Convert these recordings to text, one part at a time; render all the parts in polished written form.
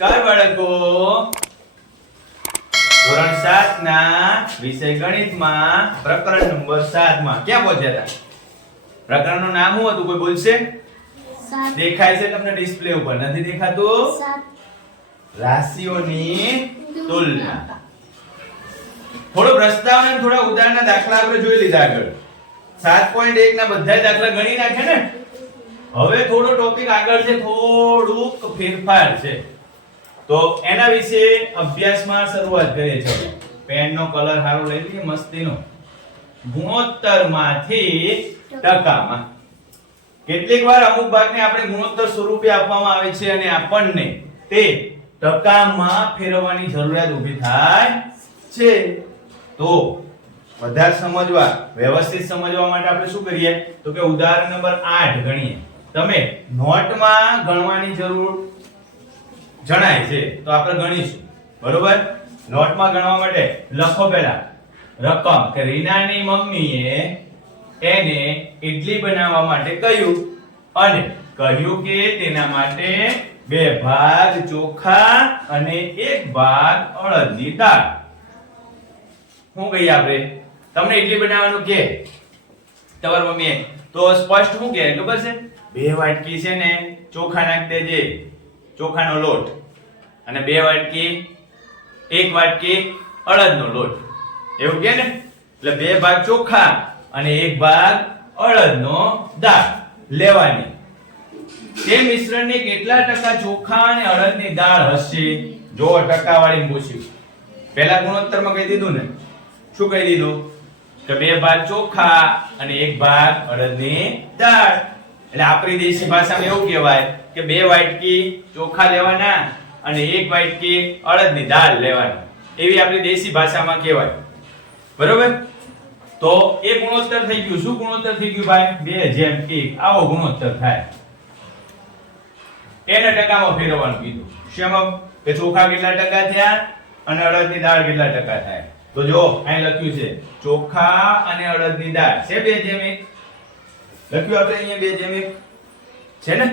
નમસ્કાર બાળકો, ધોરણ 7 ના વિષય ગણિતમાં પ્રકરણ નંબર 7 માં ક્યાં પહોંચ્યા હતા? પ્રકરણનું નામ શું હતું? કોઈ બોલશે? દેખાય છે તમને ડિસ્પ્લે ઉપર? નથી દેખાતું? રાશિઓની તુલના. થોડો પ્રસ્તાવ અને થોડા ઉદાહરણના દાખલા આપણે જોઈ લીધા આગળ. 7.1 ના બધા દાખલા ગણી નાખે ને. હવે થોડો ટોપિક આગળ છે, થોડુંક ફેરફાર છે, તો એના વિશે અભ્યાસમાં શરૂઆત કરીએ છીએ. પેનનો કલર સારો લઈ લઈએ, મસ્તીનો. ગુણોત્તરમાંથી ટકામાં. કેટલીક વાર અમુક ભાગને આપણે ગુણોત્તર સ્વરૂપે આપવામાં આવે છે અને આપણને તે ટકામાં ફેરવવાની જરૂરિયાત ઊભી થાય છે. તો વધારે સમજવા, વ્યવસ્થિત સમજવા માટે આપણે શું કરીએ તો કે ઉદાહરણ નંબર 8 ગણીએ. તમે નોટમાં ગણવાની જરૂર જણાય છે તો આપણે ગણીશું, બરોબર? નોટમાં ગણવા માટે લખો પહેલા રકમ કે રીનાની મમ્મીએ એને ઇડલી બનાવવા માટે કહ્યું અને કહ્યું કે તેના માટે 2 ભાગ ચોખા અને 1 ભાગ અડદની દાળ. શું કહીએ આપણે? તમને ઇડલી બનાવવાનું કે તમારી મમ્મીએ તો સ્પષ્ટ શું કહે ખબર છે? 2 વાટકી છે ને ચોખા નાખ દેજે, ચોખાનો લોટ, અને 2 વાટકી 1 વાટકી અડદનો લોટ, એવું કે ને. એટલે 2 ભાગ ચોખા અને 1 ભાગ અડદનો દાળ લેવાની. તે મિશ્રણને કેટલા ટકા ચોખા અને અડદની દાળ હશે? જો ટકાવાળી પૂછ્યું. પહેલા ગુણોત્તરમાં કહી દીધું ને. શું કહી દીધું? કે 2 ભાગ ચોખા અને 1 ભાગ અડદની દાળ. એટલે આપણી દેશી ભાષામાં એવું કહેવાય કે 2 વાટકી ચોખા લેવાના અને 1 વાટકી અડદની દાળ લેવાની. એવી આપણી દેશી ભાષામાં કહેવાય, બરોબર? તો એ ગુણોત્તર થઈ ગયું. શું ગુણોત્તર થઈ ગયું ભાઈ? 2:1. આવો ગુણોત્તર થાય. એને ટકામાં ફેરવવાનું કીધું. શેમાં? કે ચોખા કેટલા ટકા થયા અને અડદની દાળ કેટલા ટકા થાય. તો જો અહીં લખ્યું છે ચોખા અને અડદની દાળ છે 2:1. લખ્યું આપણે અહીંયા 2:1 છે ને.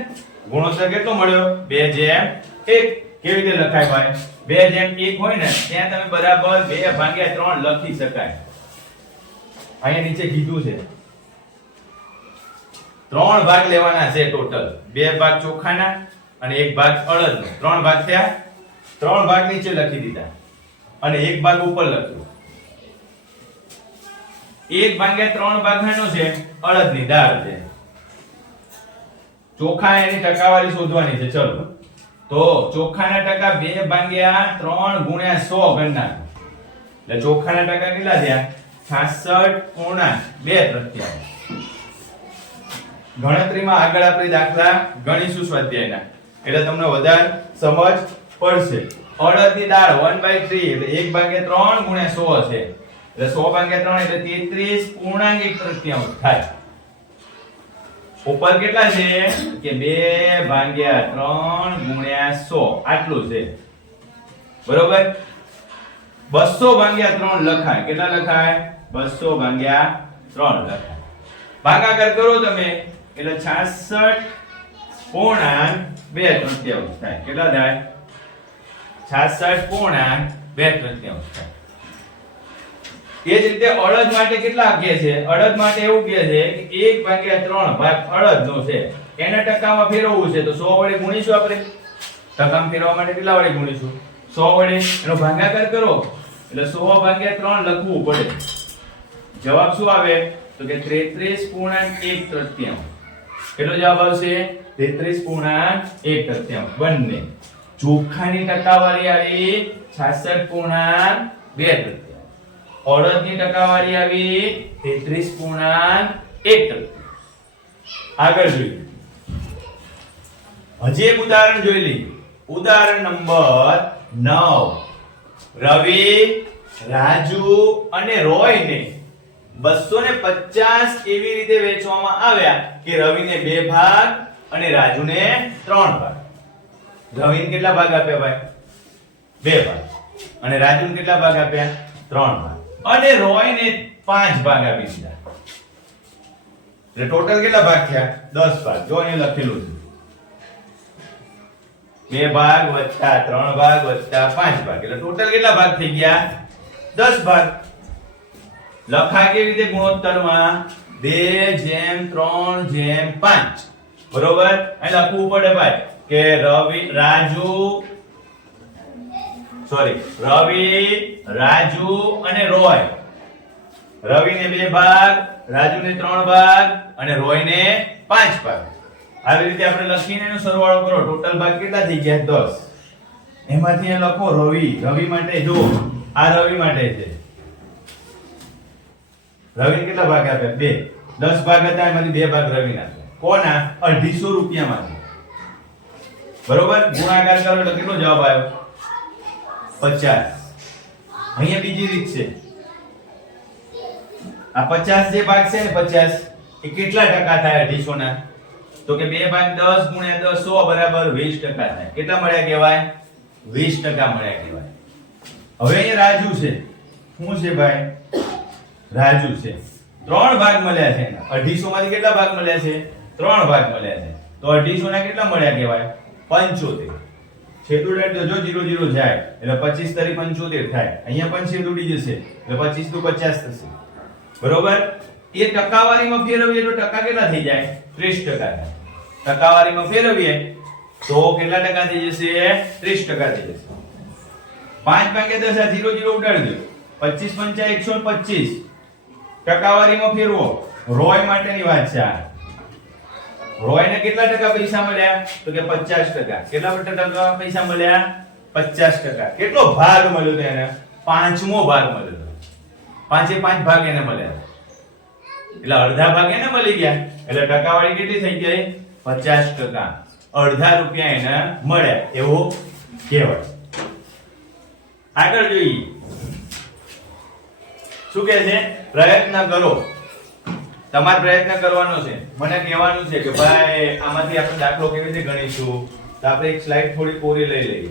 ગુણોત્તર કેટલો મળ્યો? 2:1. કેવી રીતે લખાય ભાઈ? 2:1 હોય ને ત્યાં તમે બરાબર 2/3 લખી શકાય. અહીંયા નીચે કીધું છે 3 ભાગ લેવાના છે ટોટલ. 2 ભાગ ચોખાના અને 1 ભાગ અડદનો. 3 ભાગ થયા. 3 ભાગ નીચે લખી દીધા અને 1 ભાગ ઉપર લખ્યું. 1/3 ભાગ હેનો છે? અડદની દાળ છે. ચોખા એની ટકાવારી શોધવાની છે. ચલો, તો ચોખાના ટકા 2/3 ગુણ્યા 100 ગણ નાખો. એટલે ચોખાના ટકા કેટલા થયા? 66.2. ગણતરીમાં આગળ આપણે દાખલા ગણીશું સ્વાધ્યાયના, એટલે તમને વધારે સમજ પડશે. અડદની દાળ 1/3 એટલે 1/3 ગુણ્યા 100 છે. એટલે 100/3 એટલે 33.1 થાય. ઉપર કેટલા છે? કે 2/3 ગુણ્યા 100 આટલું છે, બરોબર? 200/3 લખાય. કેટલા લખાય? 200/3 લખાય. ભાગાકાર કરો તમે એટલે 66.2 થાય. કેટલા થાય? 66.2 થાય. એ જ રીતે અડદ માટે કેટલા કહે છે? અડદ માટે એવું કહે છે કે 1/3 ભાગ અડદનો છે, એને ટકામાં ફેરવવું છે તો 100 વડે ગુણીશું આપણે. ટકામાં ફેરવવા માટે કેટલા વડે ગુણીશું? 100 વડે. એનો ભાગાકાર કરો એટલે 100/3 લખવું પડે. જવાબ શું આવે? તો કે 33.1. કેટલો જવાબ આવશે? 33.1. બંને. ચોખાની ટકાવારી આવી 66.2. અડદની ટકાવારી આવી 33.1. આગળ જોઈએ. હજી એક ઉદાહરણ જોઈ લઈએ. ઉદાહરણ નંબર 9. રવિ, રાજુ અને રોયને 250 એવી રીતે વેચવામાં આવ્યા કે રવિને 2 ભાગ અને રાજુને 3 ભાગ. રવિને કેટલા ભાગ આપ્યા ભાઈ? 2 ભાગ. અને રાજુને કેટલા ભાગ આપ્યા? 3 ભાગ. અને રોયને 5 ભાગ આપી દીધા. એટલે ટોટલ કેટલા ભાગ થયા? 10 ભાગ. જો અહીં લખેલું છે 2 ભાગ વત્તા 3 ભાગ વત્તા 5 ભાગ એટલે ટોટલ કેટલા ભાગ થઈ ગયા 10 ભાગ લખાય કેવી રીતે ગુણોત્તરમાં 2:3:5 બરોબર અહીં લખવું પડે ભાઈ કે રવિ રાજુ અને રોય રવિને 2 ભાગ રાજુને 3 ભાગ અને રોયને 5 ભાગ આવી રીતે આપણે લખીને એનો સરવાળો કરો ટોટલ ભાગ કેટલા થઈ ગયા 10 એમાંથી અહીં લખો રવિ માટે જો આ રવિ માટે છે રવિ કેટલા ભાગ આપ્યા 2 10 ભાગ હતા એમાંથી 2 ભાગ રવિના કોના 250 રૂપિયામાંથી બરોબર ગુણાકાર કરો એટલે કેટલો જવાબ આવ્યો 50 અહીંયા બીજી રીત છે આ 50 જે ભાગ છે ને 50 એ કેટલા ટકા થાય 250 ના તો કે 2 ભાગ 10 ગુણ્યા 10 100 બરાબર 20% થાય કેટલા મળ્યા કહેવાય 20% મળ્યા કહેવાય હવે અહીંયા રાજુ છે શું છે ભાઈ રાજુ છે 3 ભાગ મળ્યા છે 250 માંથી કેટલા ભાગ મળ્યા છે 3 ભાગ મળ્યા છે તો 250 ના કેટલા મળ્યા કહેવાય 75 છેદુડા જો 0 0 જાય એટલે 25 તરી 75 થાય અહીંયા પણ છેદ ઉડી જશે એટલે 25 નું 50 થશે બરોબર એ ટકાવારીમાં ફેરવીએ તો ટકા કેટલા થઈ જાય 30% થાય ટકાવારીમાં ફેરવીએ તો કેટલા ટકા થઈ જશે 30% થઈ જશે 5 ભાગ્યા 10 આ 0 0 ઉડાડી દો 25 5 125 ટકાવારીમાં ફેરવો રોય માટેની વાત છે આ રોયને કેટલા ટકા પૈસા મળ્યા તો કે 50% કેટલા ટકા પૈસા મળ્યા 50% કેટલો ભાગ મળ્યો તેને પાંચમો ભાગ મળ્યો 5 ભાગ એને મળ્યા એટલે અડધા ભાગ એને મળી ગયા એટલે ટકાવારી કેટલી થઈ ગઈ 50% અડધા રૂપિયા એને મળ્યા એવું કહેવાય આગળ જોઈએ શું કહે છે પ્રયત્ન કરો તમારે પ્રયત્ન કરવાનો છે મને કહેવાનું છે કે ભાઈ આમાંથી આપણે દાખલો કેવી રીતે ગણીશું તો આપણે એક સ્લાઇડ થોડી કોરી લઈ લઈએ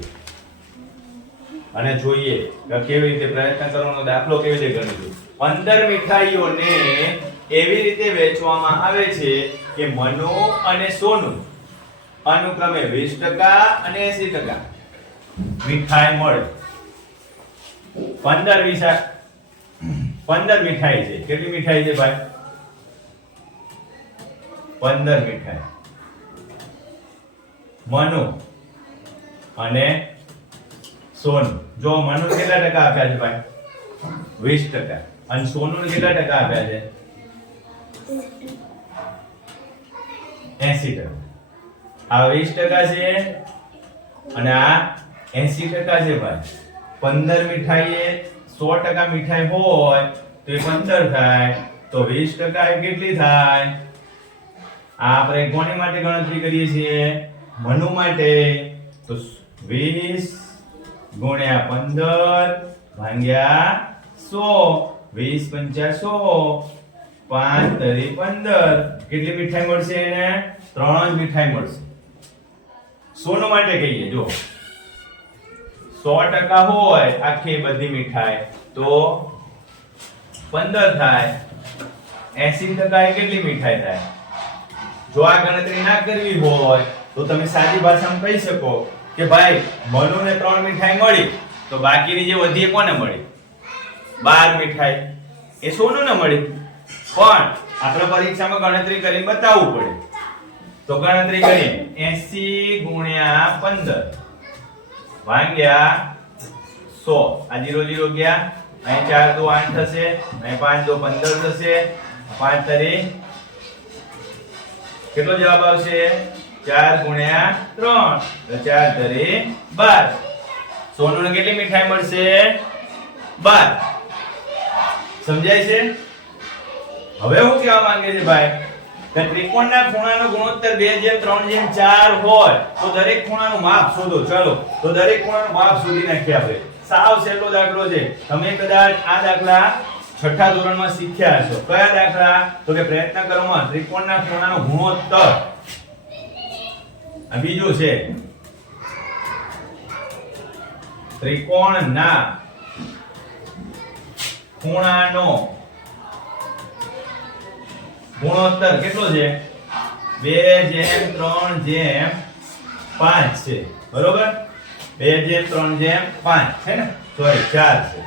અને જોઈએ કે કેવી રીતે પ્રયત્ન કરવાનો દાખલો કેવી રીતે ગણીશું 15 મીઠાઈઓને એવી રીતે વેચવામાં આવે છે કે મનુ અને સોનુ અનુક્રમે 20% અને 80% મીઠાઈ મળે 15 મીઠાઈ છે કેટલી મીઠાઈ છે ભાઈ 15 મીઠાઈ મનુ અને સોનુ જો મનુ કેટલા ટકા આપ્યા છે ભાઈ 20% અને સોનુ ને કેટલા ટકા આપ્યા છે 80% આ 20% છે અને આ 80% છે ભાઈ 15 મીઠાઈ એ 100% મીઠાઈ હોય તો એ 15 થાય તો 20% એ કેટલી થાય આ આપણે કોની માટે ગણતરી કરીએ છીએ મનુ માટે તો 20 ગુણ્યા 15 ભાગ્યા 100 20 5 100 5 તરી 15 કેટલી મીઠાઈ મળશે એને 3 મીઠાઈ મળશે સોનુ માટે કહીએ જો 100% હોય આખી બધી મીઠાઈ તો 15 થાય 80% એ કેટલી મીઠાઈ થાય જો આ ગણતરી ના કરવી હોય તો તમે સાદી ભાષામાં કહી શકો કે ભાઈ મનુને 3 મીઠાઈ મળી તો બાકીની જે વધી કોને મળી 12 મીઠાઈ એ સોનુને મળી પણ આપણે પરીક્ષામાં ગણતરી કરીને બતાવવું પડે તો ગણતરી કરીએ 80 ગુણ્યા 15 ભાગ્યા 100 આ 0 0 ગયા અહીં 4 2 8 થશે અહીં 5 2 15 થશે 5 તરી કેટલો જવાબ આવશે 4 ગુણ્યા 3 તો 4 તરી 12 સોનુને કેટલી મીઠાઈ મળશે 12 સમજાય છે હવે હું કહેવા માંગે છે ભાઈ કે ત્રિકોણના ખૂણાનો ગુણોત્તર 2:3:4 હોય તો દરેક ખૂણાનું માપ શોધો ચલો તો દરેક ખૂણાનું માપ શોધી નાખીએ આપણે સાવ સહેલો દાખલો છે તમે કદાચ આ દાખલા છઠ્ઠા ધોરણમાં શીખ્યા હશો કયા દાખલા તો કે પ્રયત્ન કરવામાં ત્રિકોણના ખૂણાનો ગુણોત્તર આ બીજો છે ત્રિકોણના ખૂણાનો ગુણોત્તર કેટલો છે 2:3:5 છે બરોબર 2:3:5 છે ને, સોરી 4 છે,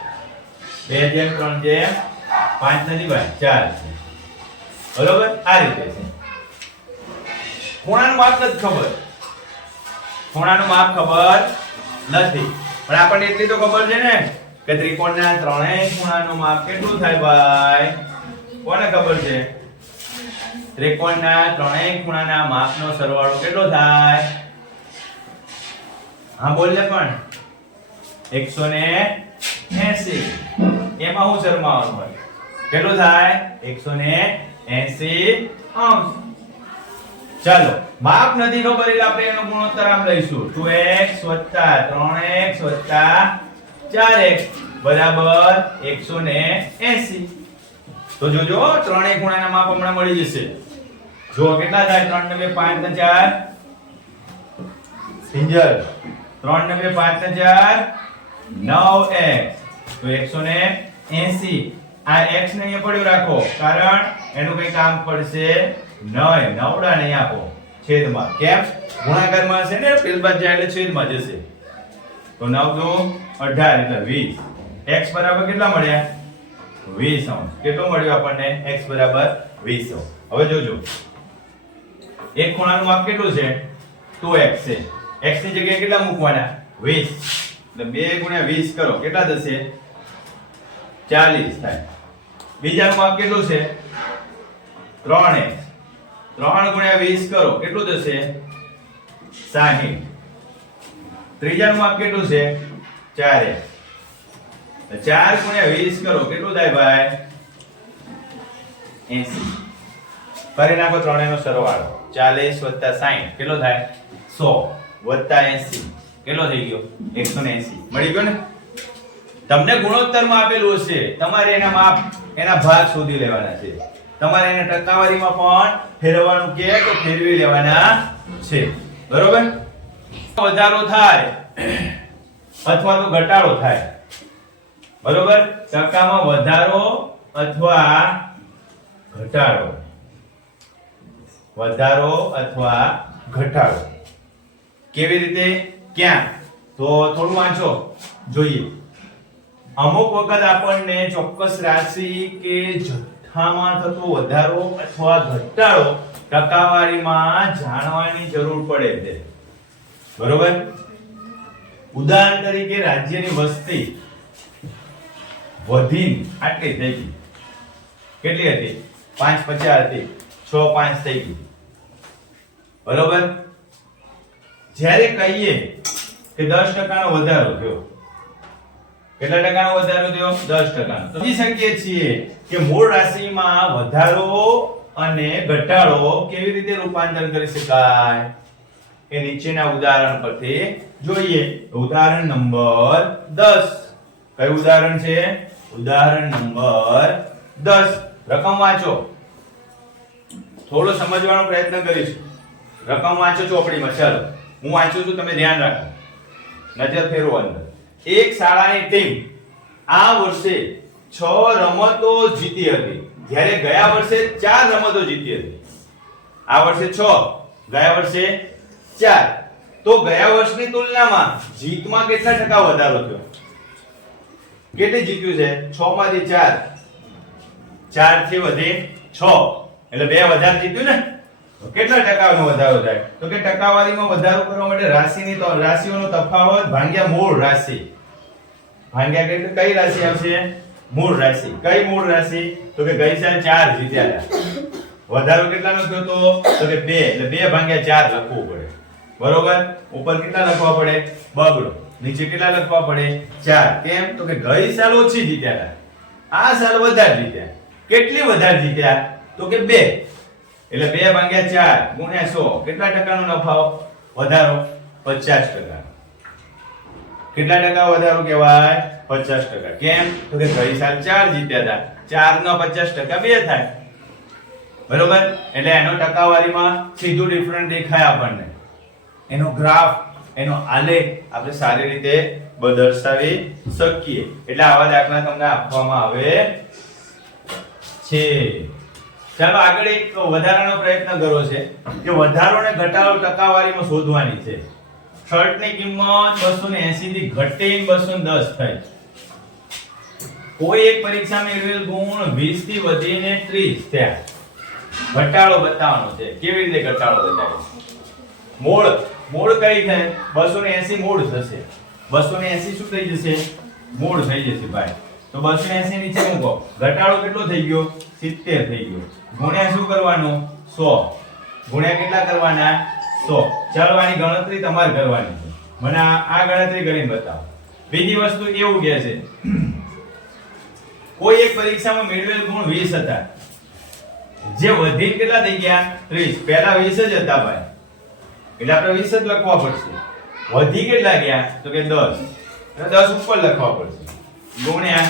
2:3:5 નથી ભાઈ 4 છે, બરોબર આ રીતે છે. ખૂણાનું માપ નથી ખબર, ખૂણાનું માપ ખબર નથી, પણ આપણને એટલી તો ખબર છે ને કે ત્રિકોણના ત્રણેય ખૂણાનું માપ કેટલું થાય ભાઈ? કોને ખબર છે? ત્રિકોણના ત્રણેય ખૂણાના માપનો સરવાળો કેટલો થાય? હા બોલજે પણ 180. એમાં હું શરમાવાનું હોય? કેટલું થાય? 180 અંશ. ચાલો માપ નથી ખબર એટલે આપણે એનો ગુણોત્તર આમ લઈશું 2x 3x 4x બરાબર 180. તો જોજો ત્રણેય ખૂણાના માપ હમણાં મળી જશે. જો કેટલા થાય? 3 ને 2 5 ને 4 સિંજલ 3 ને 2 5 ને 4 9x તો 180. આ x ને અહીંયા પડ્યો રાખો કારણ એનું કઈ કામ પડશે નહીં. નવડા નહીં આપો છેદમાં. કેમ? ગુણાકારમાં હશે ને પેલી બાજુ જાય એટલે છેદમાં જશે. તો 9 દુ 18 એટલે 20. x બરાબર કેટલા મળ્યા? 20 અંશ. કેટલો મળ્યો આપણને? x બરાબર 20 અંશ. હવે જોજો એક ખૂણાનું માપ કેટલું છે? 2x છે. x ની જગ્યાએ કેટલા મૂકવાના? 20. એટલે 2 × 20 કરો કેટલા થશે? 40 થાય. બીજાનું માપ કેટલું છે? 3x. 3 × 20 કરો કેટલું થશે? 60. ત્રીજાનું માપ કેટલું છે? 4x. 4 × 20 કરો કેટલું થાય ભાઈ? 80. કરી નાખો ત્રણેયનો સરવાળો 40 + 60 કેટલો થાય? 100 + 80 કેટલો થઈ ગયો? 180. મળી ગયો ને? તમને ગુણોત્તરમાં આપેલું હશે, તમારે એના માપ એના ભાગ શોધી લેવાના છે. તમારે એને ટકાવારીમાં પણ ફેરવવાનું કે તો ફેરવી લેવાના છે. બરોબર? વધારો થાય અથવા તો ઘટાડો થાય. બરોબર? ટકામાં વધારો અથવા ઘટાડો. વધારો અથવા ઘટાડો કેવી રીતે? ક્યાં? તો થોડું વાંચો જોઈએ. અમુક વખત આપણને ચોક્કસ રાશિ કે જથ્થામાં થતો વધારો અથવા ઘટાડો ટકાવારીમાં જાણવાની જરૂર પડે છે. બરોબર? ઉદાહરણ તરીકે રાજ્યની વસ્તી વધી આટલી થઈ ગઈ. કેટલી હતી? 550 હતી, 6.5 થઈ ગઈ. બરોબર? જ્યારે કહીએ કે 10% નો વધારો થયો, કેટલા ટકાનો વધારો થયો? 10%. તો સમજી શકીએ છીએ કે મૂળ રાશિમાં વધારો અને ઘટાડો કેવી રીતે રૂપાંતર કરી શકાય એ નીચેના ઉદાહરણ પરથી જોઈએ. ઉદાહરણ નંબર 10. કયું ઉદાહરણ છે? ઉદાહરણ નંબર 10. રકમ વાંચો. થોડો સમજવાનો પ્રયત્ન કરીશું. રકમ વાંચો ચોપડીમાં. ચાલો હું વાંચું છું, તમે ધ્યાન રાખો, નજર ફેરવો અંદર. એક શાળાની ટીમ આ વર્ષે 6 રમતો જીતી હતી, જ્યારે ગયા વર્ષે 4 રમતો જીતી હતી. આ વર્ષે 6, ગયા વર્ષે 4. તો ગયા વર્ષની તુલનામાં જીતમાં કેટલા ટકા વધારો થયો? કેટલી જીત્યું છે? 6 માંથી 4, 4 થી વધી 6 એટલે 2 વધારે જીત્યું ને. તો કેટલા ટકાનો વધારો થાય? તો કે ટકાવારીમાં વધારો કરવા માટે રાશિઓનો તફાવત ભાગ્યા મૂળ રાશિ. ભાગ્યા એટલે કઈ રાશિ આવશે? મૂળ રાશિ. કઈ મૂળ રાશિ? તો કે ગઈ સાલ 4 જીત્યા હતા. વધારો કેટલાનો થયો તો? તો કે 2 એટલે 2 ભાગ્યા 4 લખવું પડે. બરોબર? ઉપર કેટલા લખવા પડે? બગડો. નીચે કેટલા લખવા પડે? 4. કેમ? તો કે ગઈ સાલ ઓછી જીત્યા હતા, આ સાલ વધારે જીત્યા. કેટલી વધારે જીત્યા? તો કે 2 એટલે 2 ભાગ્યા 4 ગુણ્યા 100 કેટલા ટકાનો નફો? વધારો 50%. કેટલા ટકા વધારો કહેવાય? 50%. કેમ? તો કે ગઈ સાલ 4 જીત્યા હતા, 4 નો 50% 2 થાય. બરોબર? એટલે એનો ટકાવારીમાં સીધું ડિફરન્ટ દેખાય આપણને. એનો ગ્રાફ, એનો આલેખ આપણે સારી રીતે દર્શાવી શકીએ. એટલે આવા દાખલા તમને આપવામાં આવે છે. ચાલો આગળ એક વધારાનો પ્રયત્ન કરવો છે કે વધારો અને ઘટાડો ટકાવારીમાં શોધવાની છે. શર્ટની કિંમત 280 થી ઘટીને 210 થઈ. કોઈ એક પરીક્ષામાં મેળવેલ ગુણ 20 થી વધીને 30 થયા. ઘટાડો બતાવવાનો છે. કેવી રીતે ઘટાડો બતાવે? મૂળ કઈ થાય? 280 મૂળ થશે. 280 શું થઈ જશે? મૂળ થઈ જશે ભાઈ. તો 280 નીચે મૂકો. ઘટાડો કેટલો થઈ ગયો? 70 થઈ ગયો. ગુણ્યા શું કરવાનું? 100. ગુણ્યા કેટલા કરવાના? 100. ચાલો આની ગણતરી તમારે કરવાની છે. મને આ ગણતરી કરીને બતાવો. બીજી વસ્તુ એવું કહે છે, કોઈ એક પરીક્ષામાં મેળવેલ ગુણ 20 હતા, જે વધીને કેટલા થઈ ગયા? 30. પહેલા 20 જ હતા ભાઈ, એટલે આપણે 20 જ લખવા પડશે. વધી કેટલા ગયા? તો કે 10. 10 ઉપર લખવા પડશે. ગુણ્યા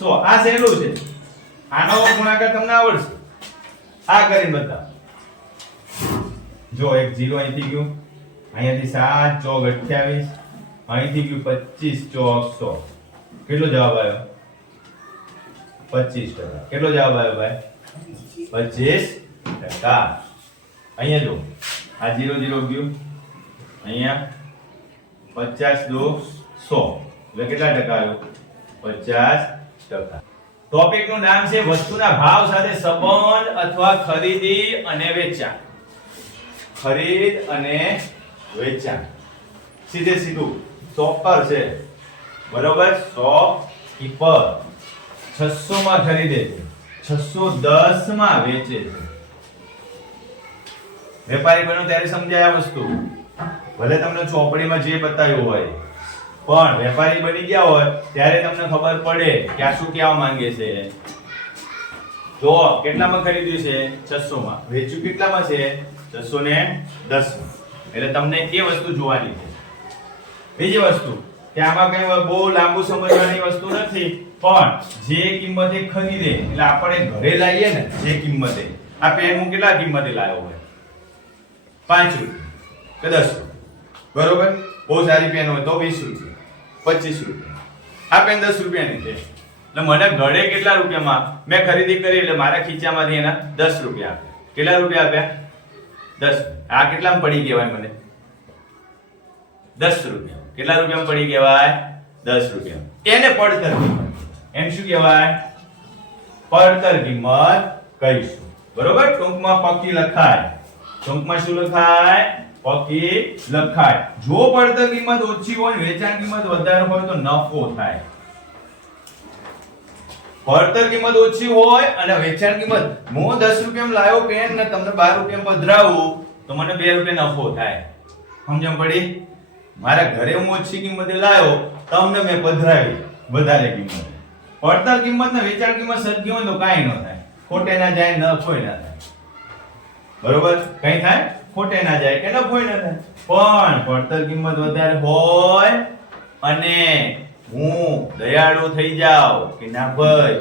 100. આ સહેલું છે. આનો ગુણાકાર તમને આવડશે. આ કરીને બતાવો. જો એક 0 અહીંથી ગયું, અહીંયાથી 7 ચોક 28, અહીંથી ગયું 25 ચોક 100. કેટલો જવાબ આવ્યો? 25%. કેટલો જવાબ આવ્યો ભાઈ? 25%. અહીંયા જો આ 0 0 ગયું, અહીંયા 50 2 100, એટલે કેટલા ટકા આવ્યો? 50%. ટોપિક નું નામ છે વસ્તુના ભાવ સાથે સંબંધ અથવા ખરીદી અને વેચાણ. ખરીદ અને વેચાણ. સીધે સીધું શોપર છે, બરોબર? શોપકીપર 600 માં ખરીદે છે, 610 માં વેચે છે. વેપારી બનો ત્યારે સમજાય આ વસ્તુ. ભલે તમને ચોપડીમાં જે બતાવ્યું હોય, પણ વેપારી બની ગયા હોય ત્યારે તમને ખબર પડે કે આ શું કહેવા માંગે છે. જો કેટલામાં ખરીદ્યું છે? 600 માં. વેચ્યું કેટલામાં છે? 610 માં. એટલે તમને એ વસ્તુ જોવાની છે. બીજી વસ્તુ કે આમાં કઈ બહુ લાંબુ સમજવાની વસ્તુ નથી, પણ જે કિંમતે ખરીદે એટલે આપણે ઘરે લાવીએ ને, જે કિંમતે, આ પેન હું કેટલા કિંમતે લાવ્યો હોય? 5 રૂપિયા કે 10 રૂપિયા, બરોબર? બહુ સારી પેન હોય તો 20 રૂપિયા, 25 રૂપિયા. આ પેન 10 રૂપિયાની છે, એટલે મને ઘરે કેટલા રૂપિયામાં મેં ખરીદી કરી, એટલે મારા ખીચામાંથી એના 10 રૂપિયા આપ્યા. કેટલા રૂપિયા આપ્યા? 10. આ કેટલામાં પડી કહેવાય મને? 10 રૂપિયા. કેટલા રૂપિયામાં પડી કહેવાય? 10 રૂપિયા. એને પડતર કિંમત, એમ શું કહેવાય? પડતર કિંમત કહીશું, બરોબર? ટૂંકમાં પક્કી લખાય. ટૂંકમાં શું લખાય? પક્કી લખાય. જો પડતર કિંમત ઓછી હોય, વેચાણ કિંમત વધારે હોય તો નફો થાય. પડતર કિંમત ઓછી હોય અને વેચાણ કિંમત, હું 10 રૂપિયામાં લાવ્યો પેન ને તમને 12 રૂપિયામાં પધરાવું તો મને 2 રૂપિયા નફો થાય. સમજણ પડી? મારા ઘરે હું ઓછી કિંમતે લાવ્યો, તમને મેં પધરાવી વધારે કિંમતે. પડતર કિંમત ને વેચાણ કિંમત સરખી હોય તો કાંઈ ન થાય. ખોટે ના જાય, નફોય ના થાય. બરોબર? કઈ થાય? ખોટે ના જાય કે નફોય ના થાય. પણ પડતર કિંમત વધારે હોય અને હું દયાળુ થઈ જાઉં કે ના ભાઈ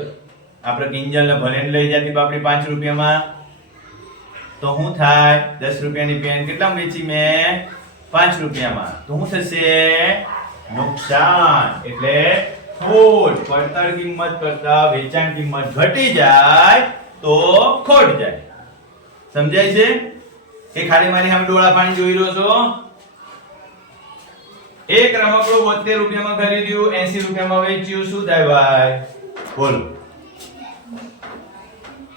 આપણે કિંજલ ને ભલે લઈ જતી બાપડી 5 રૂપિયામાં, તો શું થાય? 10 રૂપિયાની પેન કેટલા વેચી મેં? 5 રૂપિયામાં. તો શું થશે? નુકસાન. એટલે ખોટ. પડતર કિંમત કરતા વેચાણ કિંમત ઘટી જાય તો ખોટ જાય. સમજાય છે કે ખાલી મારી સામે ડોળા પાણી જોઈ રહ્યો છો? એક રમકડું 72 રૂપિયામાં ખરીદ્યું, 80 રૂપિયામાં વેચ્યું, શું થાય ભાઈ? બોલો.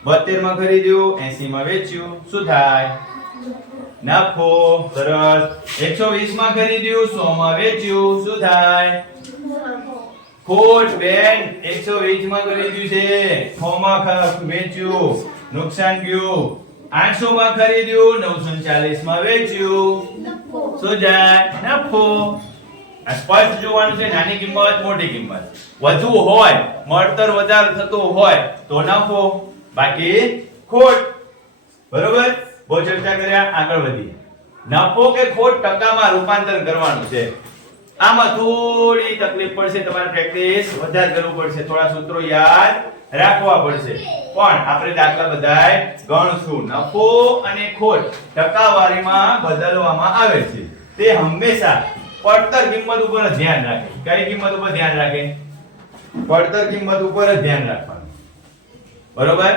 72 માં ખરીદ્યું, 80 માં વેચ્યું, શું થાય? નફો. સરસ. 120 માં ખરીદ્યું, 100 માં વેચ્યું, શું થાય? ખોટ. બેન 120 માં ખરીદ્યું છે, 100 માં વેચ્યું, નુકસાન ગયું. 800 માં ખરીદ્યું, 940 માં વેચ્યું, શું જાય? નફો. આ સ્પષ્ટ જોવાનું છે. નાની કિંમત, મોટી કિંમત. વધુ હોય, મળતર વધારે થતું હોય તો નફો, બાકી ખોટ. બરોબર? બહુ ચર્ચા કર્યા, આગળ વધીએ. નફો કે ખોટ ટકામાં રૂપાંતર કરવાનું છે. આમાં થોડી તકલીફ પડશે, તમારે પ્રેક્ટિસ વધારે કરવું પડશે, થોડા સૂત્રો યાદ રાખવા પડશે. પણ આપણે દાખલા બધાય ગણશું. નફો અને ખોટ ટકાવારીમાં બદલવામાં આવે છે. તે હંમેશા પડતર કિંમત ઉપર ધ્યાન રાખે. કઈ કિંમત ઉપર ધ્યાન રાખે? પડતર કિંમત ઉપર જ ધ્યાન રાખવાનું. બરોબર?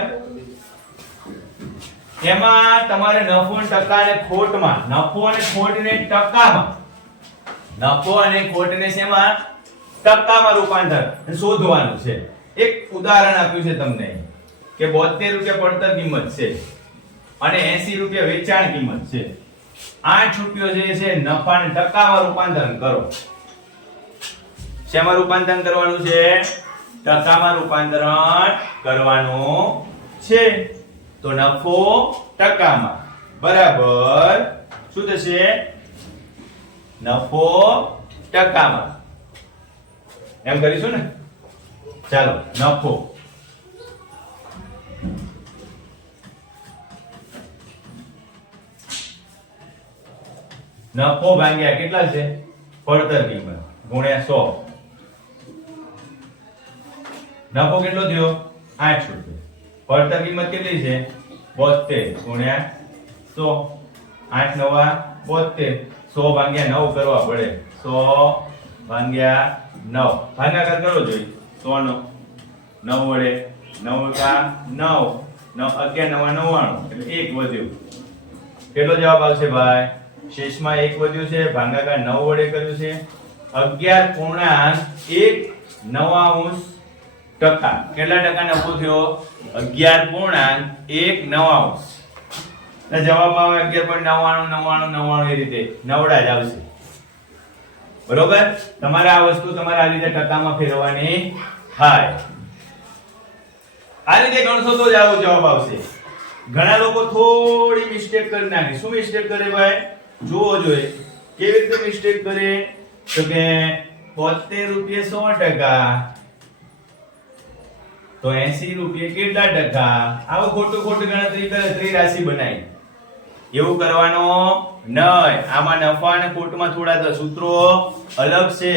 એમાં તમારે નફો અને ટકા અને ખોટમાં, નફો અને ખોટને ટકામાં નફો અને ખોટને શેમાં ટકામાં રૂપાંતર શોધવાનું છે. એક ઉદાહરણ આપ્યું છે તમને કે 72 રૂપિયા પડતર કિંમત છે અને 80 રૂપિયા વેચાણ કિંમત છે. 8 રૂપિયો જે છે નફાને ટકામાં રૂપાંતરણ કરો. શેમાં રૂપાંતરણ કરવાનું છે? ટકામાં રૂપાંતરણ કરવાનું છે. તો નફો ટકામાં બરાબર શું થશે? નફો ટકામાં એમ કરીશું ને. ચાલો નફો ભાગ્યા કેટલા છે? પડતર કિંમત ગુણ્યા 100. નફો કેટલો થયો? 8 રૂપિયા. પડતર કિંમત કેટલી છે? 72 ગુણ્યા 100. 8 નવા 72. 100 ભાગ્યા 9 કરવા પડે. 100 ભાગ્યા 9 ભાગાકાર કરવો જોઈએ. 100 નો 9 વડે 9 કા 9 11 નવા 99 એટલે 1 વધ્યું. કેટલો જવાબ આવશે ભાઈ? શેષમાં 1 વધ્યું છે, ભાગાકાર 9 વડે કર્યું છે. 11.1 ટકા. કેટલા ટકા નફો થયો? 11.1 ને જવાબમાં આવે 11.99 એ રીતે નવડા જ આવશે. બરોબર? તમારે આ વસ્તુ તમારે આ રીતે ટકામાં ફેરવવાની થાય. આ રીતે ગણશો તો જ આવો જવાબ આવશે. ઘણા લોકો થોડી મિસ્ટેક કરી નાખે. શું મિસ્ટેક કરે ભાઈ? જોવો જોઈએ કેવી રીતે મિસ્ટેક કરે. તો કે 72 રૂપિયા 100%, તો 80 રૂપિયા કેટલા ટકા? આવો ખોટું ગણતરી કરે, ત્રિરાશિ બનાવી. એવું કરવાનો નહીં. આમાં નફા અને ખોટમાં થોડા તો સૂત્રો અલગ છે.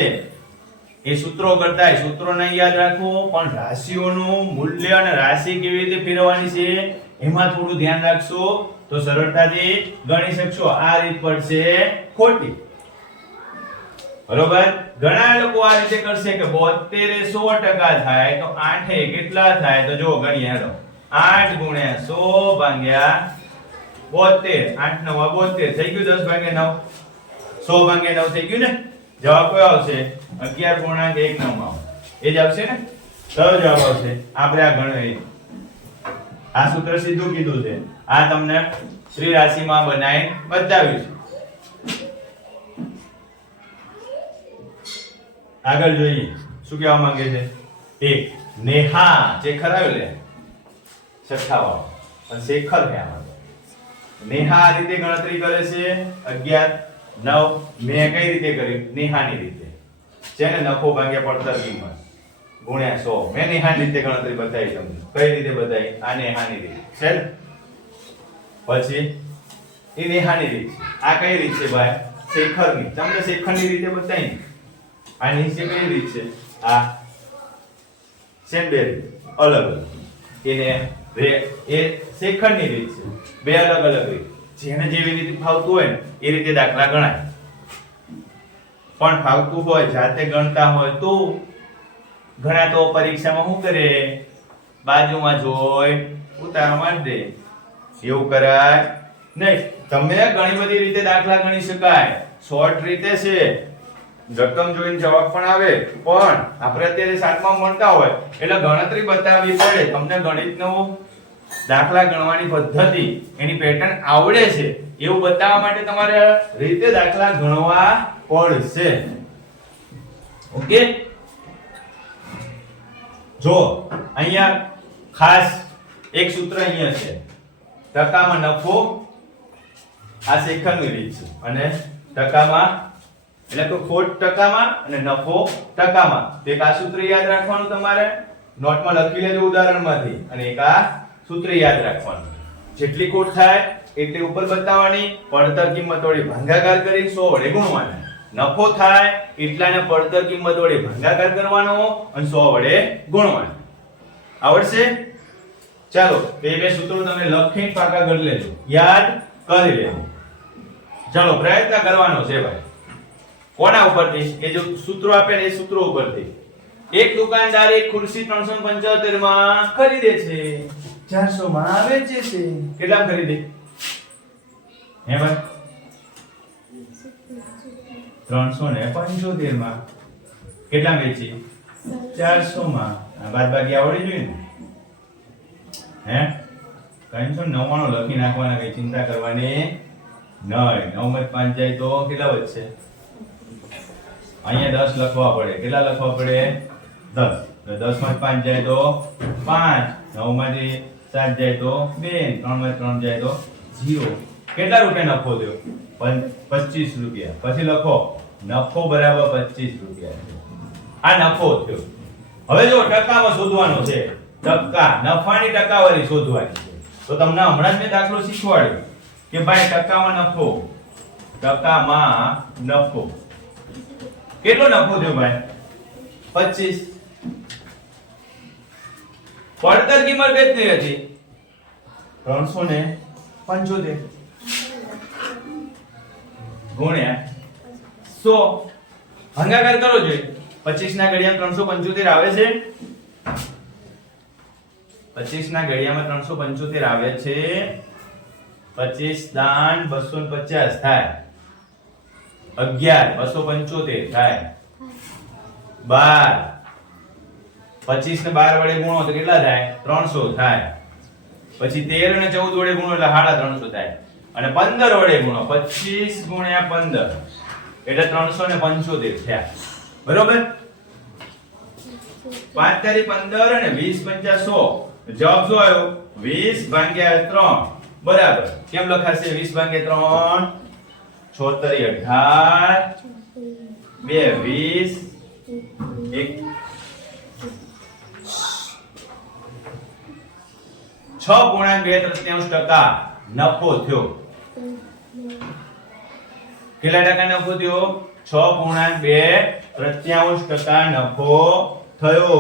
એ સૂત્રો કરતા સૂત્રો નહીં યાદ રાખો, પણ રાશિઓનું મૂલ્ય અને રાશિ કેવી રીતે ફેરવવાની છે એમાં થોડું ધ્યાન રાખશો તો સરળતાથી ગણી શકશો. આ રીત પડશે ખોટી. બરોબર? ઘણા લોકો આ રીતે કરશે કે 72 એ 100% થાય તો 8 એ કેટલા થાય? તો જો ગણીએ હેડો. 8 ગુણ્યા 100 ભાગ્યા 72. 8 નવા 72 થઈ ગયું. 10 ભાગ્યા 9 100 ભાગ્યા 9 થઈ ગયું ને. જવાબ કયો આવશે? 11.19 એ જ આવશે ને. કયો જવાબ આવશે? આપણે આ ગણવી. આ સૂત્ર સીધું કીધું છે. આ તમને ત્રિરાશિમાં બનાવી બતાવ્યું છે. આગળ જોઈએ શું કહેવા માંગે છે. એક નેહા જે ખરાયો લે છઠ્ઠાવાળો અને શેખર છે આમાં. નેહા આ રીતે ગણતરી કરે છે 11 9. મેં કઈ રીતે કર્યું? નેહાની રીતે છે ને. નફો ભાગ્યા પડતર કિંમત ગુણ્યા 100. મેં નેહાની રીતે ગણતરી બતાવી તમને. કઈ રીતે બતાવી? આ નેહાની રીત છે ને. પછી એ નેહાની રીત છે. આ કઈ રીત છે ભાઈ? શેખરની. તમને શેખરની રીતે બતાવી. આ નીચે કઈ રીત છે? આ સેમ બે રીત અલગ અલગ. એને એ શેખરની રીત છે. બે અલગ અલગ રીત. જેને જેવી રીતે ફાવતું હોય ને એ રીતે દાખલા ગણાય. પણ ફાવતું હોય જાતે ગણતા હોય તો ઘણા તો પરીક્ષામાં શું કરે? બાજુમાં જોઈ ઉતારો મારી દે. એવું કરાય નહીં. તમે ઘણી બધી રીતે દાખલા ગણી શકાય. શોર્ટ રીતે છે. રકમ જોઈને જવાબ પણ આવે, પણ આપણે અત્યારે 7માં ભણતા હોય એટલે ગણતરી બતાવવી પડે. તમને ગણિતનું દાખલા ગણવાની પદ્ધતિ એની પેટર્ન આવડે છે એવું બતાવવા માટે તમારે રીતે દાખલા ગણવા પડશે. ઓકે? જો અહીંયા ખાસ એક સૂત્ર અહીંયા છે. ટકામાં નફો આ શેખરની રીત છે અને ટકામાં એટલે કે ખોટ ટકામાં અને નફો ટકામાં. તો એક આ સૂત્ર યાદ રાખવાનું તમારે. નોટમાં લખી લેજો ઉદાહરણમાંથી. અને એક આ સૂત્ર યાદ રાખવાનું. જેટલી ખોટ થાય એટલી ઉપર બતાવવાની. પડતર કિંમત વડે ભાગાકાર કરી 100 વડે ગુણવાના. નફો થાય એટલાને પડતર કિંમત વડે ભાગાકાર કરવાનો અને 100 વડે ગુણવાનો. આવડશે? ચાલો બે સૂત્રો તમે લખીને પાકા કરી લેજો, યાદ કરી લેજો. ચાલો પ્રયત્ન કરવાનો છે ભાઈ. કોના ઉપરથી? એ જો સૂત્રો આપે ને એ સૂત્રો ઉપરથી. એક દુકાનદાર એક ખુરશી 375 માં ખરીદે છે, 400 માં વેચે છે. કેટલામાં ખરીદે? હે ભાઈ 375 માં કેટલા વેચી 400 માં બાદબાકી આવડી જોઈએ ને હે 399 લખી નાખવાના, કઈ ચિંતા કરવાની નહીં. 9 માં 5 જાય તો કેટલા વધશે? અહીંયા 10 લખવા પડે. કેટલા લખવા પડે? 10. તો 10 માં 5 જાય તો 5, 9 માંથી 7 જાય તો 2, 3 માં 3 જાય તો 0. કેટલા રૂપિયા નફો થયો? 25 રૂપિયા. પછી લખો નફો બરાબર 25 રૂપિયા. આ નફો થયો. હવે જો ટકામાં શોધવાનો છે. ટકા નફાની ટકાવારી શોધવાની છે. તો તમને હમણાં જ મેં દાખલો શીખવાડ્યો કે ભાઈ ટકામાં નફો, ટકામાં નફો કેટલો નફો થયો ભાઈ? 25. પડતર કિંમત કેટલી હતી? 375 ગુણ્યા 100 ભાગાકાર કરો જોઈએ. 25 ના ઘડિયામાં 375 આવે છે. 25 ના ઘડિયામાં 375 આવે છે. 25 દાન 250 થાય. 11 275 થાય. 12 25 ને 12 વડે ગુણો તો કેટલા થાય? 300 થાય. પછી 13 ને 14 વડે ગુણો એટલે 350 થાય. અને 15 વડે ગુણો 25 ગુણ્યા 15 એટલે 375 થયા. બરોબર? 5 તારી 15 અને 20 પંચા 100. જવાબ શું આવ્યો? 20 ભાગ્યા 3 બરાબર કેમ લખાશે? 20 ભાગ્યા 3 18 2 20 1 6.2% નફો થયો. કેટલા ટકા નફો થયો? 6.2% નફો થયો.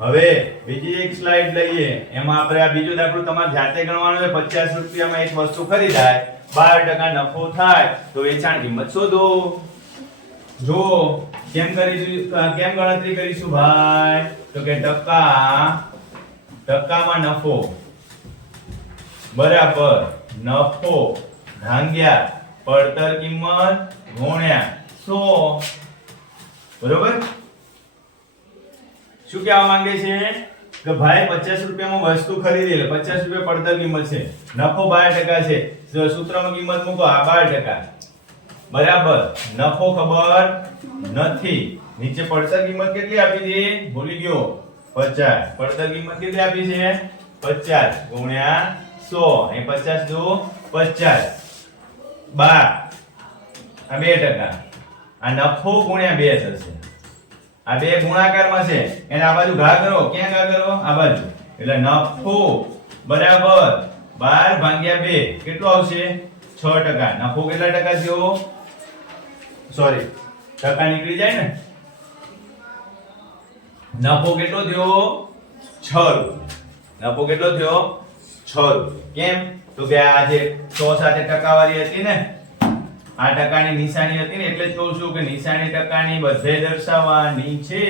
હવે બીજી એક સ્લાઇડ લઈએ. એમાં આપણે આ બીજો દાખલો તમારે જાતે ગણવાનો છે. 50 રૂપિયામાં એક વસ્તુ ખરીદાય, 12% નફો થાય તો વેચાણ કિંમત શોધો. જો કેમ કરીશું, કેમ ગણતરી કરીશું ભાઈ? તો કે ટકામાં નફો બરાબર નફો ભાગ્યા પડતર કિંમત ગુણ્યા 100. બરોબર? શું કહેવા માંગે છે કે ભાઈ 50 રૂપિયામાં વસ્તુ ખરીદી લે, 50 રૂપિયા પડતર કિંમત છે, નફો 12% છે. સૂત્રમાં કિંમત મૂકો, આ 12% બરાબર નફો ખબર નથી. નીચે પડતર કિંમત કેટલી આપી છે? ભૂલી ગયો 50. પડતર કિંમત કેટલી આપી છે? 50 ગુણ્યા 100. અહીં 50 દો 50 12 આ 2%. આ નફો ગુણ્યા 2 થશે. આ બે ગુણાકારમાં છે એને આ બાજુ ઘા કરો. ક્યાં ઘા કરો? આ બાજુ. એટલે નફો બરાબર 12 ભાગ્યા 2 કેટલો આવશે? 6%. નફો કેટલા ટકા થયો? સોરી ટકા નીકળી જાય ને. નફો કેટલો થયો? 6 રૂપિયા. નફો કેટલો થયો? 6 રૂપિયા. કેમ? તો કે આ જે 100 સાથે ટકાવારી હતી ને, આ ટકાની નિશાની હતી ને, એટલે જ કહું છું કે નિશાની ટકાની બધે દર્શાવવાની છે.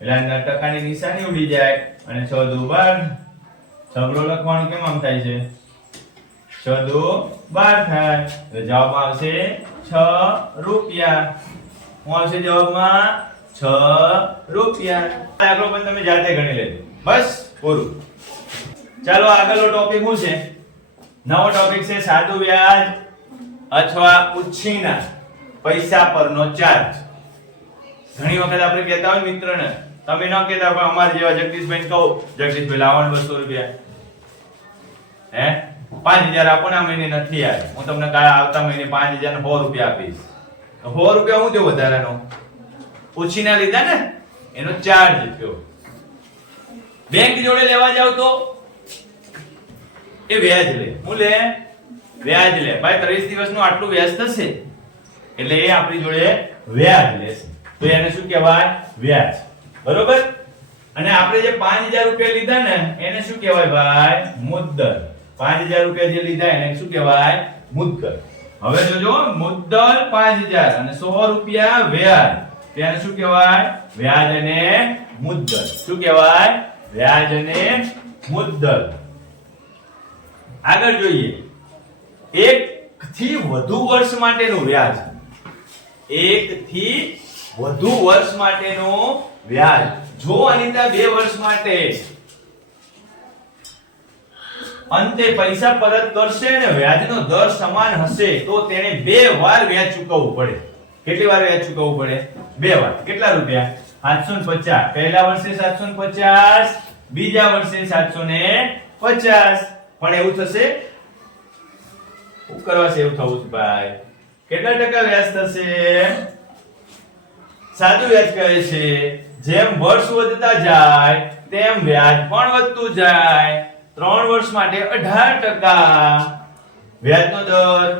એટલે ટકાની નિશાની ઉડી જાય અને 6 દુ 12. સગળો લખવાનું કેમ આમ થાય છે? 6 દુ 12 થાય. તો જવાબ આવશે 6 રૂપિયા. શું આવશે જવાબમાં? 6 રૂપિયા. દાખલો પણ તમે જાતે ગણી લેજો. બસ પૂરું. ચાલો આગળનો ટોપિક શું છે? નવો ટોપિક છે સાદું વ્યાજ અથવા ઉછીના પૈસા પરનો ચાર્જ. ઘણી વખત આપણે કહેતા હોય મિત્રને, તમે ન કહેતા પણ અમાર જેવા જગદીશભાઈ કહો, જગદીશભાઈ લાવવાનું 200 રૂપિયા હે 5000 આપો ને, આ મહિને નથી યાર, હું તમને કાલે આવતા મહિને 5000 ને 100 રૂપિયા આપીશ. તો 100 રૂપિયા હું થયો વધારાનો? ઉછીના લીધા ને, એનો ચાર્જ થયો. બેંક જોડે લેવા જાવ તો એ વ્યાજ લે. હું લે? વ્યાજ લે. ભાઈ 30 દિવસનું આટલું વ્યાજ થશે એટલે એ આપણી જોડે વ્યાજ લેશે. તો એને શું કહેવાય? વ્યાજ. બરોબર? અને આપણે જે 5000 રૂપિયા લીધા ને એને શું કહેવાય ભાઈ? મુદ્દલ. 5000 રૂપિયા જે લીધા એને શું કહેવાય? મુદ્દલ. હવે જોજો, મુદ્દલ 5000 અને 100 રૂપિયા વ્યાજ, તેને શું કહેવાય? વ્યાજ અને મુદ્દલ. શું કહેવાય? વ્યાજ અને મુદ્દલ. આગળ જોઈએ, એક થી વધુ વર્ષ માટેનું વ્યાજ. એક થી વધુ વર્ષ માટેનું વ્યાજ. જો અનિતા 2 વર્ષ માટે અંતે પૈસા પરત કરશે અને વ્યાજનો દર સમાન હશે તો તેને 2 વાર વ્યાજ ચૂકવવું પડે. કેટલી વાર વ્યાજ ચૂકવવું પડે? 2 વાર. કેટલા રૂપિયા? 750. પહેલા વર્ષે 750, બીજા વર્ષે 750. પણ એવું થશે? શું કરવા છે એવું થવું છે ભાઈ? કેટલા ટકા વ્યાજ થશે? સાદું વ્યાજ કહે છે જેમ વર્ષ વધતા જાય તેમ વ્યાજ પણ વધતું જાય. 3 વર્ષ માટે 18%. વ્યાજનો દર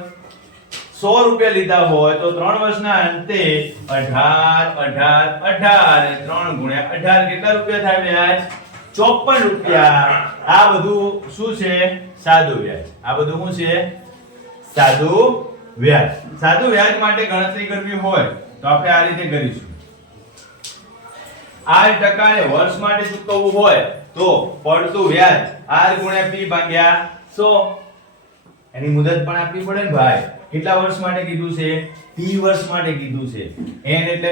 100 રૂપિયા લીધા હોય તો 3 વર્ષના અંતે 18 3 ગુણ્યા 18 કેટલા રૂપિયા થાય વ્યાજ? 54 રૂપિયા. આ બધું શું છે? સાદું વ્યાજ. આ બધું શું છે? સાદું વ્યાજ. સાદું વ્યાજ માટે ગણતરી કરવી હોય તો આપણે આ રીતે કરીશું. 8% વર્ષ માટે ચૂકવવું હોય તો પડતું વ્યાજ r ગુણ્યા p ભાગ્યા 100. એની મુદત પણ આપવી પડે ને ભાઈ. કેટલા વર્ષ માટે કીધું છે? t વર્ષ માટે કીધું છે. n એટલે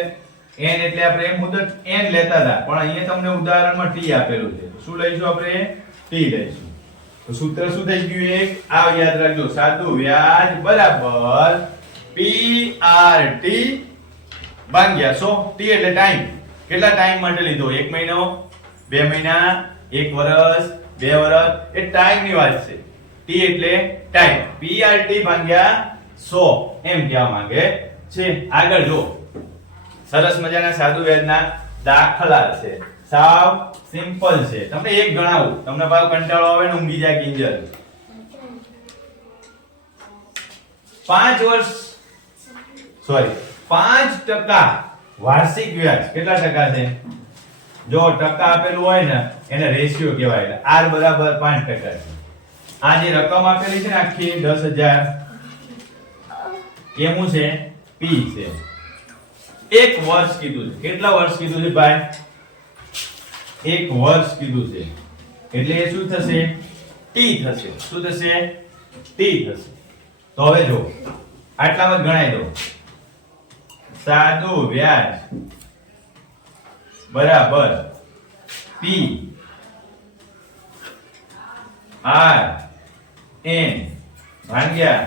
આપણે મુદત n લેતા હતા પણ અહીંયા તમને ઉદાહરણમાં t આપેલું છે. શું લઈશું આપણે? t લઈશું. તો સૂત્ર શું થઈ ગયું? એક આ યાદ રાખજો. સાદું વ્યાજ બરાબર PRT ભાગ્યા 100. t એટલે ટાઈમ. કેટલા ટાઈમ માટે લીધો? 1 મહિનો, 2 મહિના, 1 વર્ષ, 2 વર્ષ. એ ટાઈમ ની વાત છે. t એટલે ટાઈમ. PRT ભાગ્યા 100 એમ કહેવા માંગે છે. આગળ જો સરસ મજાના સાદું વ્યાજના દાખલા છે. સાવ સિમ્પલ છે. તમને એક ગણાવું. તમને પાછો કંટાળો આવે ને ઊંઘી જાય કિંજલ. 5% વાર્ષિક વ્યાજ. કેટલા ટકા છે? જો ટકા આપેલું હોય ને એને રેશિયો કહેવાય. r બરાબર 5% છે. આ જે રકમ આપેલી છે ને આખી 10000 એ શું છે? p છે. 1 વર્ષ કીધું છે. કેટલા વર્ષ કીધું છે ભાઈ? 1 વર્ષ કીધું છે. એટલે એ શું થશે? t થશે. શું થશે? t થશે. તો હવે જો આટલામાં જ ગણાઈ દો. સાદું વ્યાજ બરાબર p r n ભાગ્યા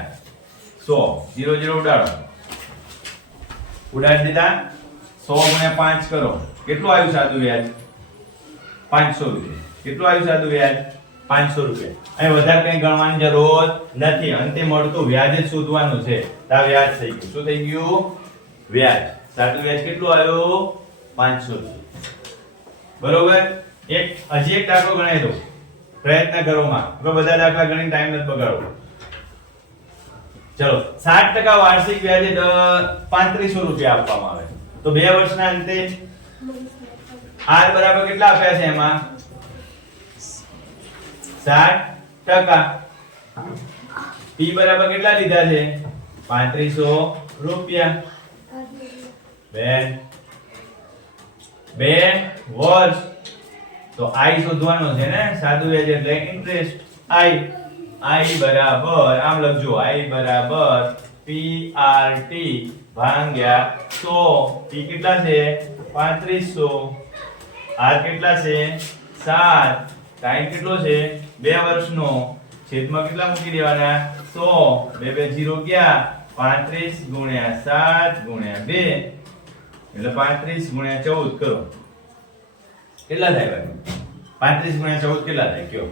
100. 0 0 ઉડાડો. ઉડાડી દીધા. 100 ગુણ્યા 5 કરો. કેટલું આવ્યું સાદું વ્યાજ? 500 રૂપિયા. કેટલું આવ્યું સાદું વ્યાજ? 500 રૂપિયા. અહીં વધારે કંઈ ગણવાની જરૂર નથી. અંતે મળતું વ્યાજ જ શોધવાનું છે. આ વ્યાજ થઈ ગયું. શું થઈ ગયું? વ્યાજ. સાદું વ્યાજ કેટલું આવ્યું? 500 રૂપિયા. બરોબર. હજી એક દાખલો ગણાવી દો. પ્રયત્ન કરો માં. હવે બધા દાખલા ગણીને ટાઈમ નથી બગાડવો. ચલો 60% વાર્ષિક વ્યાજે 3500 રૂપિયા આપવામાં આવે તો 2 વર્ષના અંતે r બરાબર કેટલા આપ્યા છે એમાં? 60%. p બરાબર કેટલા લીધા છે? 3500 રૂપિયા. બે વર્ષ તો i શોધવાનો છે ને. સાદું વ્યાજ એટલે ઇન્ટરેસ્ટ. i બરાબર આમ લખજો. i બરાબર PRT ભાગ્યા 100. p કેટલા છે? 3500. r કેટલા છે? 7. ટાઈમ કેટલો છે? 2 વર્ષનો. છેદમાં કેટલા મૂકી દેવાના? 100. 2 2 0 ગયા. 35 ગુણ્યા 7 ગુણ્યા 2 એટલે 35 ગુણ્યા 14 કરો. કેટલા થાય ભાઈ? 35 ગુણ્યા 14 કેટલા થાય કયો?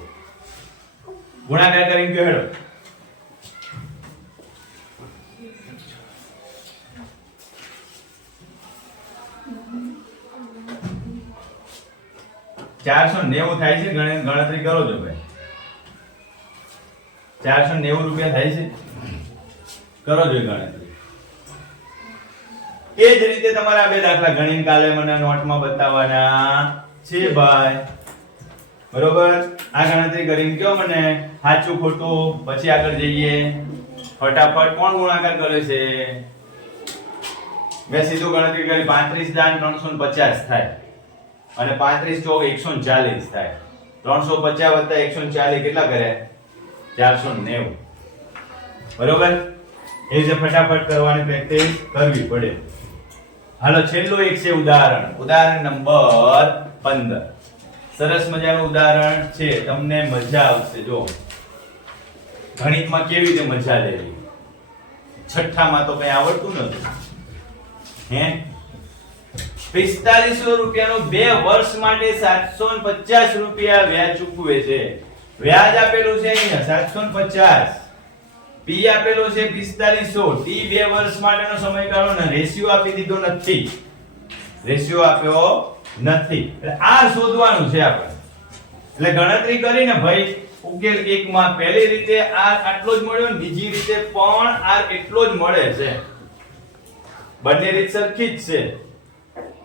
ગુણાકાર કરીને કયો હેડો. ₹490 થાય છે. ગણતરી કરો છો ભાઈ. 490 રૂપિયા થાય છે. કરો છો ગણતરી. એ જ રીતે તમારે આ બે દાખલા ગણીને કાલે મને નોટમાં બતાવવાના છે ભાઈ. બરોબર. આ ગણતરી કરીને કયો મને સાચું ખોટું. પછી આગળ જઈએ. ફટાફટ કોણ ગુણાકાર કરે છે? મેં સીધું ગણતરી કરી. 35,350 થાય અને 35 ચોક 140 થાય. 350 વત્તા 140 કેટલા કર્યા? 490. બરોબર. એ રીતે ફટાફટ કરવાની પ્રેક્ટિસ કરવી પડે. હાલો છેલ્લું એક છે ઉદાહરણ નંબર 15. સરસ મજાનું ઉદાહરણ છે, તમને મજા આવશે. જો ગણિતમાં કેવી રીતે મજા લેવી. છઠ્ઠામાં તો કઈ આવડતું નથી હે. 4500 રૂપિયાનું 2 વર્ષ માટે 750 રૂપિયા વ્યાજ ચૂકવે છે. વ્યાજ આપેલું છે અહીંયા 750, પી આપેલો છે 4500, ટી 2 વર્ષ માટેનો સમયગાળો ને રેશિયો આપી દીધો નથી. રેશિયો આપ્યો નથી. એટલે આ શોધવાનું છે આપણે. એટલે ગણતરી કરીને ભાઈ ઉકેલ એકમાં પહેલી રીતે આ આટલો જ મળ્યો ને બીજી રીતે પણ આ એટલો જ મળે છે. બંને રીત સરખી જ છે,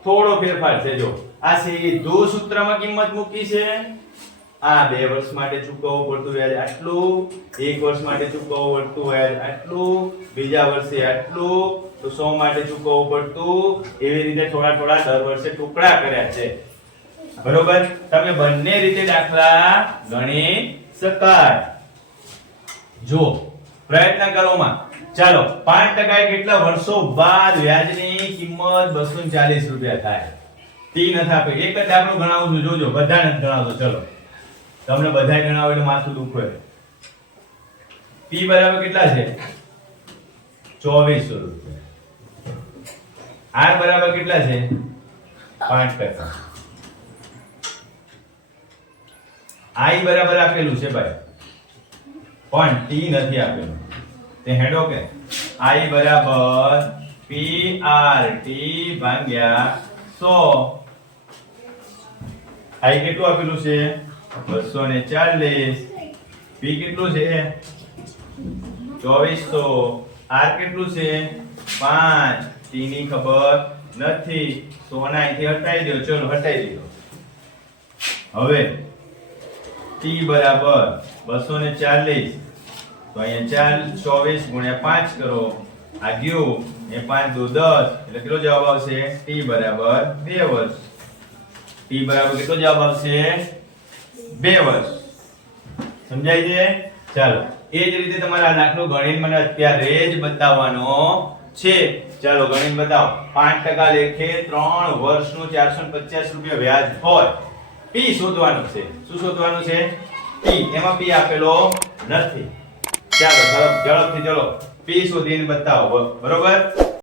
થોડો ફેરફાર છે. જો આ સીધું સૂત્રમાં કિંમત મૂકી છે. આ 2 વર્ષ માટે ચૂકવવું પડતું વ્યાજ આટલું, 1 વર્ષ માટે ચૂકવવું પડતું વ્યાજ આટલું, બીજા વર્ષે આટલું, તો 100 માટે ચૂકવવું પડતું. એવી રીતે થોડા થોડા દર વર્ષે ટુકડા કર્યા છે. બરોબર. તમે બંને રીતે દાખલા ગણી શકાય. જો પ્રયત્ન કરો માં. ચાલો 5% એ કેટલા વર્ષો બાદ વ્યાજની કિંમત 240 રૂપિયા થાય. ટી નથી આપે. એક જ દાખલો ગણાવું છું, જોજો. બધા નથી ગણાવતો. ચલો તમને બધાય ગણાવો એટલે માથું દુખે. પી બરાબર કેટલા છે? 2400 રૂપિયા. આર બરાબર કેટલા છે? 5%. આઈ બરાબર આપેલું છે ભાઈ, પણ ટી નથી આપેલું. તે હેડો કે આઈ બરાબર પી આર ટી ભાગ્યા 100. આઈ કેટલું આપેલું છે? 240. પી કેટલું છે? 2400. આર કેટલું છે? 5. ટી ની ખબર નથી. 100 ના અહીંથી હટાવી દો. ચલો હટાવી દીધો. હવે ટી બરાબર 240. તો અહીંયા 24 ગુણ્યા 5 કરો. આ ગયું એ 5 દુ 10. એટલે કેટલો જવાબ આવશે? ટી બરાબર 2 વર્ષ. ટી બરાબર કેટલો જવાબ આવશે? 2 વર્ષ. સમજાય છે? ચાલો એ જ રીતે તમારે આ દાખલો ગણીને મને અત્યારે જ બતાવવાનો છે. ચાલો ગણીને બતાવો. 5% લેખે 3 વર્ષનું 450 રૂપિયા વ્યાજ હોય. પી શોધવાનું છે. શું શોધવાનું છે? પી. એમાં પી આપેલો નથી. ચાલો ઝડપથી ચલો પી શોધીને બતાવો. બરોબર.